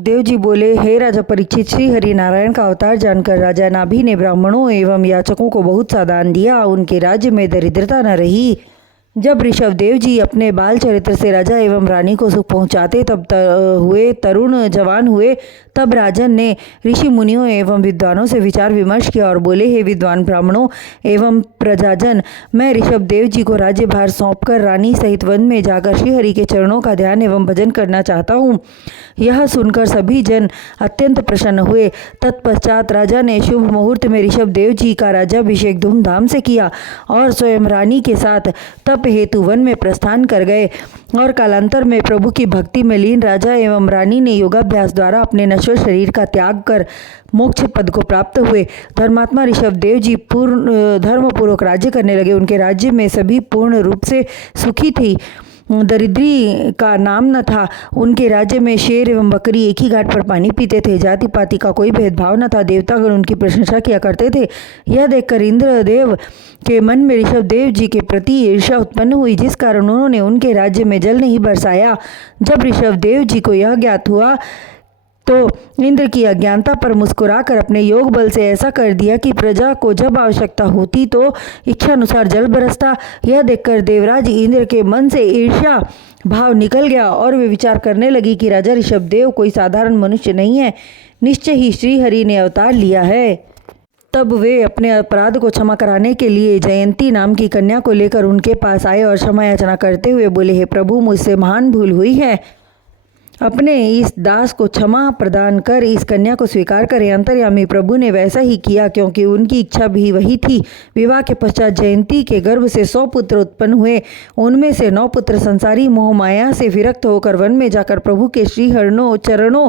सुखदेव जी बोले, हे राजा परीक्षित, श्री हरि नारायण का अवतार जानकर राजा नाभि ने ब्राह्मणों एवं याचकों को बहुत सा दान दिया। उनके राज्य में दरिद्रता न रही। जब ऋषभ देव जी अपने बाल चरित्र से राजा एवं रानी को सुख पहुँचाते तरुण जवान हुए, तब राजन ने ऋषि मुनियों एवं विद्वानों से विचार विमर्श किया और बोले, हे विद्वान ब्राह्मणों एवं प्रजाजन, मैं ऋषभ देव जी को राज्यभार सौंपकर रानी सहित वन में जाकर श्रीहरि के चरणों का ध्यान एवं भजन करना चाहता हूँ। यह सुनकर सभी जन अत्यंत प्रसन्न हुए। तत्पश्चात राजा ने शुभ मुहूर्त में ऋषभ देव जी का राज्याभिषेक धूमधाम से किया और स्वयं रानी के साथ तप हेतु वन में प्रस्थान कर गए। और कालांतर में प्रभु की भक्ति में लीन राजा एवं रानी ने योगाभ्यास द्वारा अपने नश्वर शरीर का त्याग कर मोक्ष पद को प्राप्त हुए। धर्मात्मा ऋषभ देव जी पूर्ण धर्मपूर्वक राज्य करने लगे। उनके राज्य में सभी पूर्ण रूप से सुखी थी, दरिद्री का नाम न था। उनके राज्य में शेर एवं बकरी एक ही घाट पर पानी पीते थे। जाति पाति का कोई भेदभाव न था। देवतागण उनकी प्रशंसा किया करते थे। यह देखकर इंद्रदेव के मन में ऋषभ देव जी के प्रति ईर्ष्या उत्पन्न हुई, जिस कारण उन्होंने उनके राज्य में जल नहीं बरसाया। जब ऋषभ देव जी को यह ज्ञात हुआ तो इंद्र की अज्ञानता पर मुस्कुराकर अपने योग बल से ऐसा कर दिया कि प्रजा को जब आवश्यकता होती तो इच्छानुसार जल बरसता। यह देखकर देवराज इंद्र के मन से ईर्ष्या भाव निकल गया और वे विचार करने लगी कि राजा ऋषभ देव कोई साधारण मनुष्य नहीं है, निश्चय ही श्री हरि ने अवतार लिया है। तब वे अपने अपराध को क्षमा कराने के लिए जयंती नाम की कन्या को लेकर उनके पास आए और क्षमा याचना करते हुए बोले, हे प्रभु, मुझसे महान भूल हुई है। अपने इस दास को क्षमा प्रदान कर इस कन्या को स्वीकार करें। अंतर्यामी प्रभु ने वैसा ही किया, क्योंकि उनकी इच्छा भी वही थी। विवाह के पश्चात जयंती के गर्भ से 100 पुत्र उत्पन्न हुए। उनमें से 9 पुत्र संसारी मोह माया से विरक्त होकर वन में जाकर प्रभु के श्री चरणों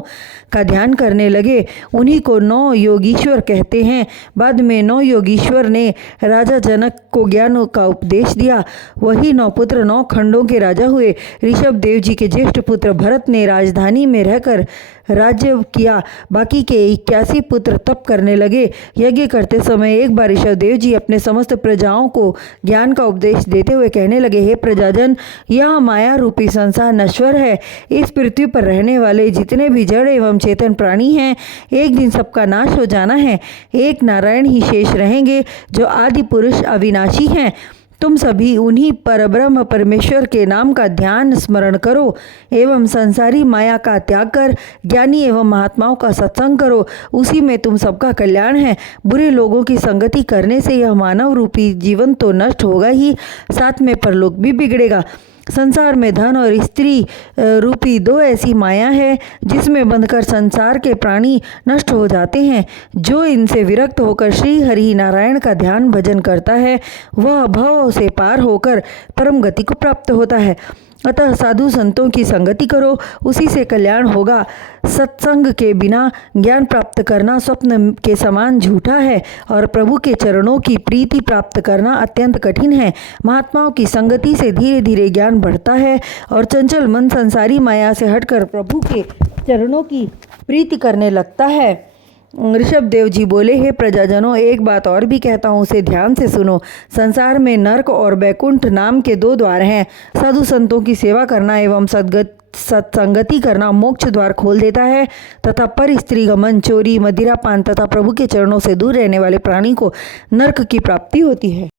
का ध्यान करने लगे। उन्हीं को 9 योगीश्वर कहते हैं। बाद में 9 योगीश्वर ने राजा जनक को ज्ञान का उपदेश दिया। वही 9 पुत्र 9 खंडों के राजा हुए। ऋषभ देव जी के ज्येष्ठ पुत्र भरत ने राजधानी में रहकर राज्य किया। बाकी के 81 पुत्र तप करने लगे। यज्ञ करते समय एक बार ऋषभ देव जी अपने समस्त प्रजाओं को ज्ञान का उपदेश देते हुए कहने लगे, हे प्रजाजन, यह माया रूपी संसार नश्वर है। इस पृथ्वी पर रहने वाले जितने भी जड़ एवं चेतन प्राणी हैं, एक दिन सबका नाश हो जाना है। एक नारायण ही शेष रहेंगे, जो आदि पुरुष अविनाशी हैं। तुम सभी उन्हीं परब्रह्म परमेश्वर के नाम का ध्यान स्मरण करो एवं संसारी माया का त्याग कर ज्ञानी एवं महात्माओं का सत्संग करो। उसी में तुम सबका कल्याण है। बुरे लोगों की संगति करने से यह मानव रूपी जीवन तो नष्ट होगा ही, साथ में परलोक भी बिगड़ेगा। संसार में धन और स्त्री रूपी 2 ऐसी माया है जिसमें बंधकर संसार के प्राणी नष्ट हो जाते हैं। जो इनसे विरक्त होकर श्री हरि नारायण का ध्यान भजन करता है, वह भव से पार होकर परम गति को प्राप्त होता है। अतः साधु संतों की संगति करो, उसी से कल्याण होगा। सत्संग के बिना ज्ञान प्राप्त करना स्वप्न के समान झूठा है और प्रभु के चरणों की प्रीति प्राप्त करना अत्यंत कठिन है। महात्माओं की संगति से धीरे धीरे ज्ञान बढ़ता है और चंचल मन संसारी माया से हटकर प्रभु के चरणों की प्रीति करने लगता है। ऋषभ देव जी बोले, हे प्रजाजनों, एक बात और भी कहता हूँ, उसे ध्यान से सुनो। संसार में नरक और बैकुंठ नाम के 2 द्वार हैं। साधु संतों की सेवा करना एवं सत्संगति करना मोक्ष द्वार खोल देता है तथा पर स्त्री गमन, चोरी, मदिरापान तथा प्रभु के चरणों से दूर रहने वाले प्राणी को नरक की प्राप्ति होती है।